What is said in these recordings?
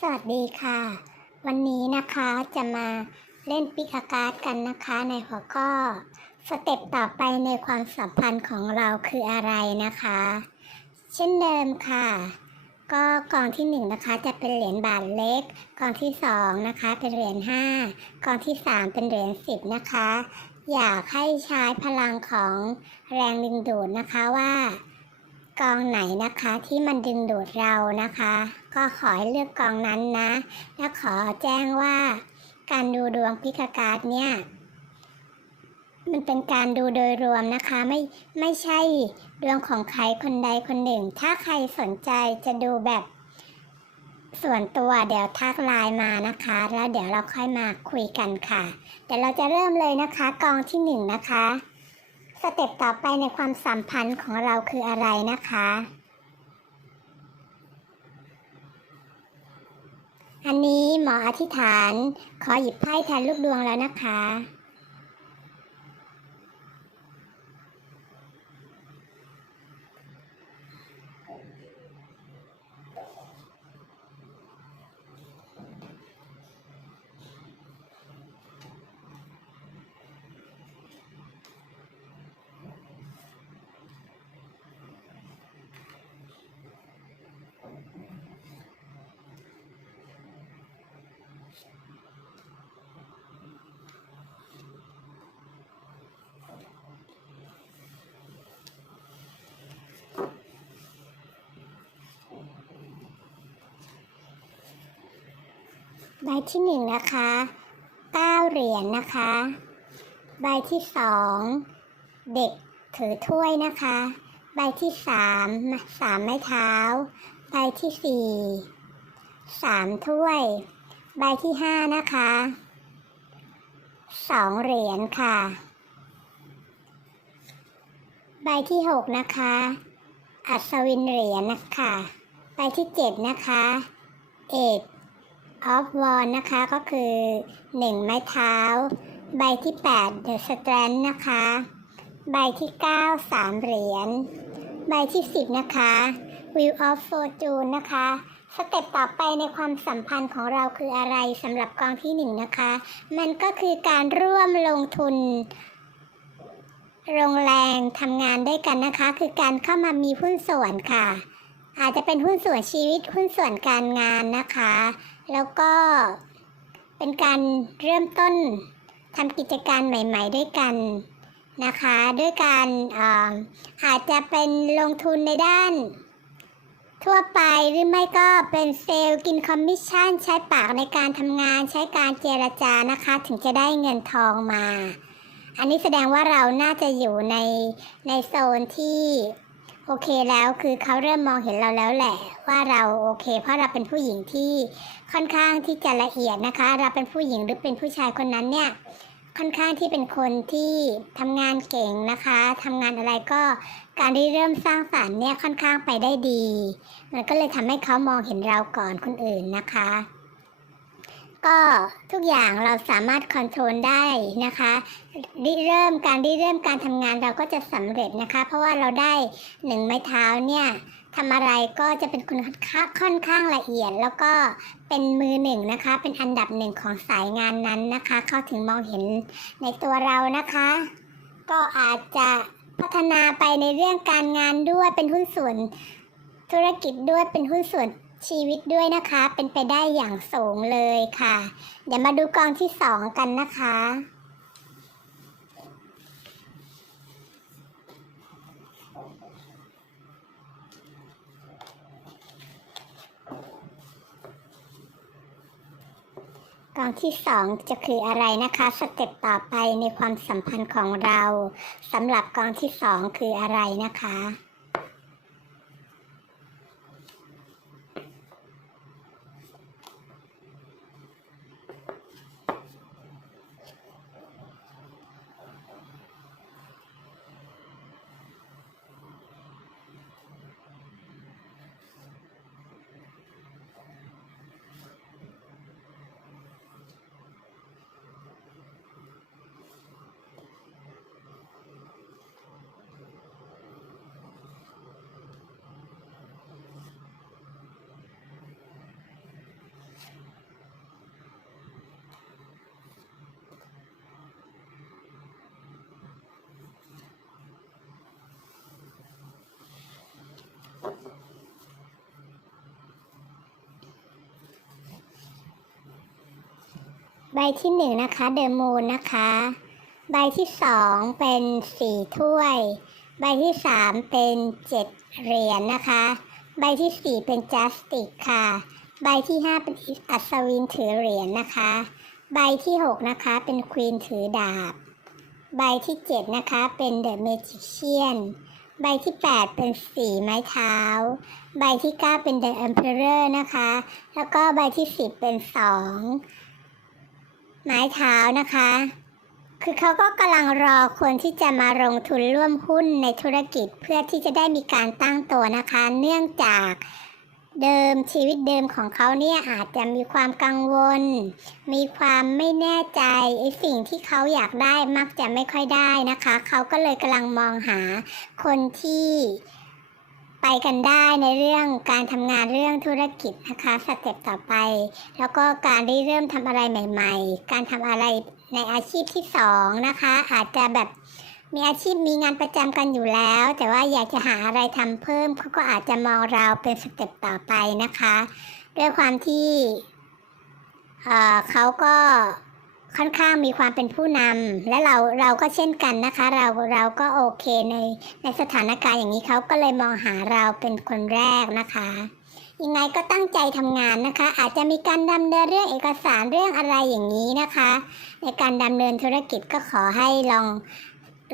สวัสดีค่ะ วันนี้นะคะจะมาเล่นปิกาการ์ดกันนะคะในหัวข้อ สเต็ปต่อไปในความสัมพันธ์ของเราคืออะไรนะคะ เช่นเดิมค่ะ ก็กองที่หนึ่งนะคะจะเป็นเหรียญบาทเล็ก กองที่สองนะคะเป็นเหรียญห้ากองที่สามเป็นเหรียญสิบนะคะ อยากให้ใช้พลังของแรงดึงดูดนะคะว่า กองไหนนะคะที่มันดึงดูดเรานะคะ ก็ขอให้เลือกกองนั้นนะ และขอแจ้งว่าการดูดวงพิกาการ์ดเนี่ย มันเป็นการดูโดยรวมนะคะไม่ไม่ใช่ดวงของใครคนใดคนหนึ่ง ถ้าใครสนใจจะดูแบบส่วนตัวเดี๋ยวทักไลน์มานะคะ แล้วเดี๋ยวเราค่อยมาคุยกันค่ะ เดี๋ยวเราจะเริ่มเลยนะคะ กองที่หนึ่งนะคะ สเต็ปต่อไปในความสัมพันธ์ของเราคืออะไรนะคะ อันนี้หมออธิษฐาน ขอหยิบไพ่แทนลูกดวงแล้วนะคะ ใบที่หนึ่งนะคะเก้าเหรียญนะคะ ใบที่สองเด็กถือถ้วยนะคะ ใบที่สามสามไม้เท้า ใบที่สี่สามถ้วย ใบที่ห้านะคะสองเหรียญค่ะ ใบที่หกนะคะ อัศวินเหรียญนะคะ ใบที่เจ็ดนะคะ เอก ออฟวอนนะคะ ก็คือหนึ่งไม้เท้า ใบที่แปดเดอะสแตรนนะคะ ใบที่เก้าสามเหรียญ ใบที่สิบนะคะ Wheel of Fortune นะคะสเต็ปต่อไปในความสัมพันธ์ของเราคืออะไรสำหรับกองที่หนึ่งนะคะ มันก็คือการร่วมลงทุนโรงแรงทำงานด้วยกันนะคะ คือการเข้ามามีหุ้นส่วนค่ะ อาจจะเป็นหุ้นส่วนชีวิตหุ้นส่วนการงานนะคะ แล้วก็เป็นการเริ่มต้นทำกิจการใหม่ ๆ ด้วยกันนะคะ ด้วยการอาอาจจะเป็นลงทุนในด้าน ทั่วไปหรือไม่ก็เป็นเซลล์กินคอมมิชชั่น ใช้ปากในการทำงานใช้การเจรจานะคะ ถึงจะได้เงินทองมา อันนี้แสดงว่าเราน่าจะอยู่ในในโซนที่ โอเคแล้วคือเขาเริ่มมองเห็นเราแล้วแหละ ว่าเราโอเค เพราะเราเป็นผู้หญิงที่ค่อนข้างที่จะละเอียดนะคะ เราเป็นผู้หญิงหรือเป็นผู้ชายคนนั้นเนี่ยค่อนข้างที่เป็นคนที่ทำงานเก่งนะคะทำงานอะไรก็การที่เริ่มสร้างสรรค์เนี่ยค่อนข้างไปได้ดี มันก็เลยทำให้เขามองเห็นเราก่อนคนอื่นนะคะ ก็ทุกอย่างเราสามารถคอนโทรลได้นะคะริเริ่มการริเริ่มการทำงานเราก็จะสำเร็จนะคะ เพราะว่าเราได้หนึ่งไม้เท้าเนี่ยทำอะไรก็จะเป็นคนค่อนข้างละเอียด แล้วก็เป็นมือหนึ่งนะคะ เป็นอันดับหนึ่งของสายงานนั้นนะคะ เข้าถึงมองเห็นในตัวเรานะคะ ก็อาจจะพัฒนาไปในเรื่องการงานด้วยเป็นหุ้นส่วนธุรกิจด้วยเป็นหุ้นส่วน ชีวิตด้วยนะคะ เป็นไปได้อย่างสูงเลยค่ะ เดี๋ยวมาดูกองที่สองกันนะคะกองที่สองจะคืออะไรนะคะ สเต็ปต่อไปในความสัมพันธ์ของเราสำหรับกองที่สองคืออะไรนะคะ ใบที่หนึ่งนะคะ เดอะมูนนะคะ ใบที่สองเป็นสี่ถ้วย ใบที่สามเป็นเจ็ดเหรียญนะคะ ใบที่สี่เป็นจัสติกค่ะ ใบที่ห้าเป็นอัศวินถือเหรียญนนะคะ ใบที่หกนะคะเป็นควีนถือดาบ ใบที่เจ็ดนะคะเป็นเดอะเมจิเชียน ใบที่แปดเป็นสีไม้เท้า ใบที่เก้าเป็น the emperor นะคะ แล้วก็ใบที่สิบเป็นสองไม้เท้านะคะ คือเขาก็กำลังรอคนที่จะมาลงทุนร่วมหุ้นในธุรกิจเพื่อที่จะได้มีการตั้งตัวนะคะ เนื่องจาก เดิมชีวิตเดิมของเขาเนี่ยอาจจะมีความกังวล มีความไม่แน่ใจไอ้สิ่งที่เขาอยากได้มักจะไม่ค่อยได้นะคะ เขาก็เลยกำลังมองหาคนที่ไปกันได้ในเรื่องการทำงานเรื่องธุรกิจนะคะสเต็ปต่อไป แล้วก็การได้เริ่มทำอะไรใหม่ ๆ การทำอะไรในอาชีพที่สองนะคะ อาจจะแบบ มีอาชีพมีงานประจำกันอยู่แล้ว แต่ว่าอยากจะหาอะไรทำเพิ่มเขาก็อาจจะมองเราเป็นสเต็ปต่อไปนะคะ ด้วยความที่เเขาก็ค่อนข้างมีความเป็นผู้นำและเราเราก็เช่นกันนะคะ เราเราก็โอเคในในสถานการณ์อย่างนี้เขาก็เลยมองหาเราเป็นคนแรกนะคะยังไงก็ตั้งใจทำงานนะคะ อาจจะมีการดำเนินเรื่องเอกสารเรื่องอะไรอย่างนี้นะคะ ในการดำเนินธุรกิจก็ขอให้ลอง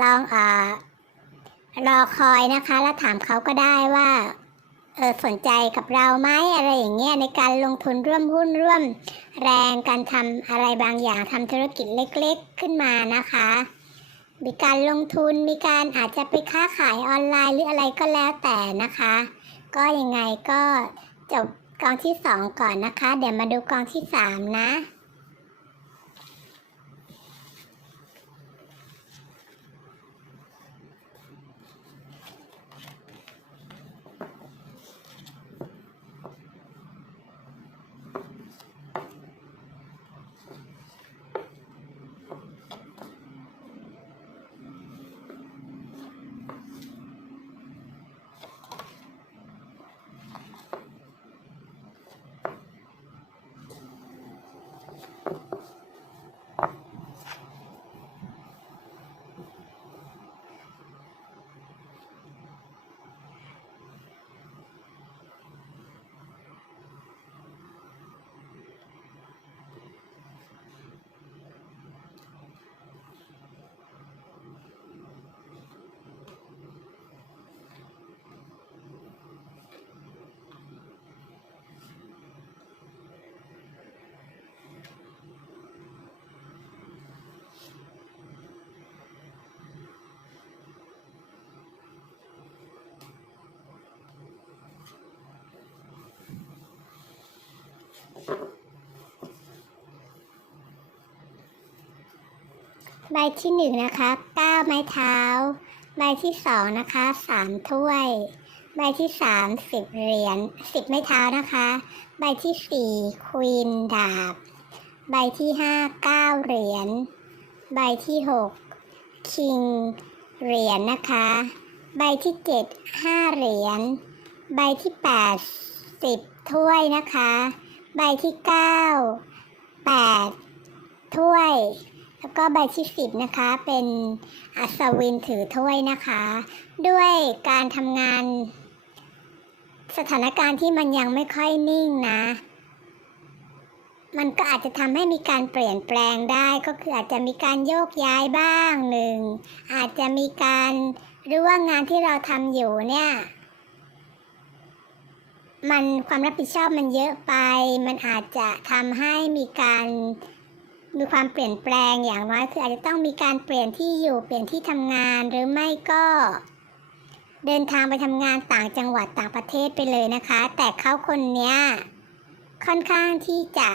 ลองอรอคอยนะคะ แล้วถามเขาก็ได้ว่าเออสนใจกับเราไหมอะไรอย่างเงี้ยในการลงทุนร่วมหุ้นร่วม แรงการทำอะไรบางอย่างทำธุรกิจเล็กๆขึ้นมานะคะ มีการลงทุนมีการอาจจะไปค้าขายออนไลน์หรืออะไรก็แล้วแต่นะคะ ก็ยังไงก็จบกองที่สองก่อนนะคะ เดี๋ยวมาดูกองที่สามนะ ใบที่หนึ่งนะคะเก้าไม้เท้า ใบที่สองนะคะสามถ้วย ใบที่สามสิบเหรียญสิบไม้เท้านะคะ ใบที่สี่ควีนดาบ ใบที่ห้าเก้าเหรียญ ใบที่หกคิงเหรียญนะคะ ใบที่เจ็ดห้าเหรียญ ใบที่แปดสิบถ้วยนะคะ ใบที่เก้าแปดถ้วย แล้วก็ใบที่สิบนะคะเป็นอัศวินถือถ้วยนะคะ ด้วยการทำงาน สถานการณ์ที่มันยังไม่ค่อยนิ่งนะ มันก็อาจจะทำให้มีการเปลี่ยนแปลงได้ก็คืออาจจะมีการโยกย้ายบ้างหนึ่ง อาจจะมีการหรือว่างานที่เราทำอยู่เนี่ยมันความรับผิดชอบมันเยอะไป มันอาจจะทำให้มีการ มีความเปลี่ยนแปลงอย่างน้อยคืออาจจะต้องมีการเปลี่ยนที่อยู่เปลี่ยนที่ทำงานหรือไม่ก็ เดินทางไปทำงานต่างจังหวัดต่างประเทศไปเลยนะคะ แต่เขาคนเนี้ยค่อนข้างที่จะ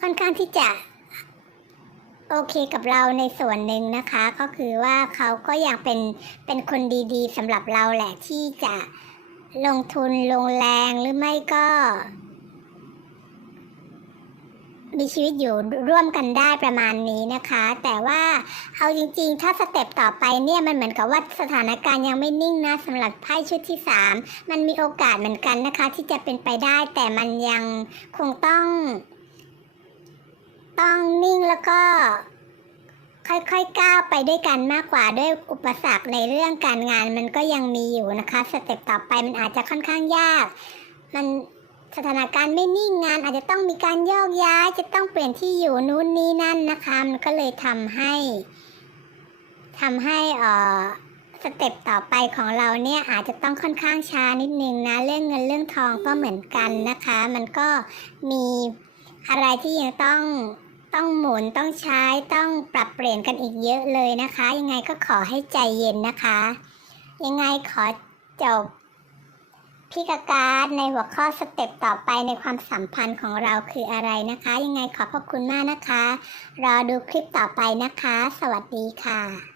ค่อนข้างที่จะ โอเคกับเราในส่วนหนึ่งนะคะ ก็คือว่าเขาก็อยากเป็นเป็นคนดีๆสำหรับเราแหละที่จะลงทุนลงแรงหรือไม่ก็ มีชีวิตอยู่ร่วมกันได้ประมาณนี้นะคะ แต่ว่าเอาจริงๆ ถ้าสเต็ปต่อไปเนี่ยมันเหมือนกับว่าสถานการณ์ยังไม่นิ่งนะสำหรับไพ่ชุดที่ 3 มันมีโอกาสเหมือนกันนะคะ ที่จะเป็นไปได้แต่มันยังคงต้อง ต้องนิ่งแล้วก็ค่อยๆก้าวไปด้วยกันมากกว่าด้วยอุปสรรคในเรื่องการงานมันก็ยังมีอยู่นะคะ สเต็ปต่อไปมันอาจจะค่อนข้างยาก มัน สถานการณ์ไม่นิ่งงานอาจจะต้องมีการโยกย้ายจะต้องเปลี่ยนที่อยู่นู้นนี่นั่นนะคะมันก็เลยทำให้ทำให้เอ่อสเต็ปต่อไปของเราเนี่ยอาจจะต้องค่อนข้างช้านิดนึงนะเรื่องเงินเรื่องทองก็เหมือนกันนะคะ มันก็มีอะไรที่ยังต้องต้องหมุนต้องใช้ต้องปรับเปลี่ยนกันอีกเยอะเลยนะคะ ยังไงก็ขอให้ใจเย็นนะคะ ยังไงขอจบ พี่กาการในหัวข้อสเต็ปต่อไปในความสัมพันธ์ของเราคืออะไรนะคะ ยังไงขอบพระคุณมากนะคะ รอดูคลิปต่อไปนะคะ สวัสดีค่ะ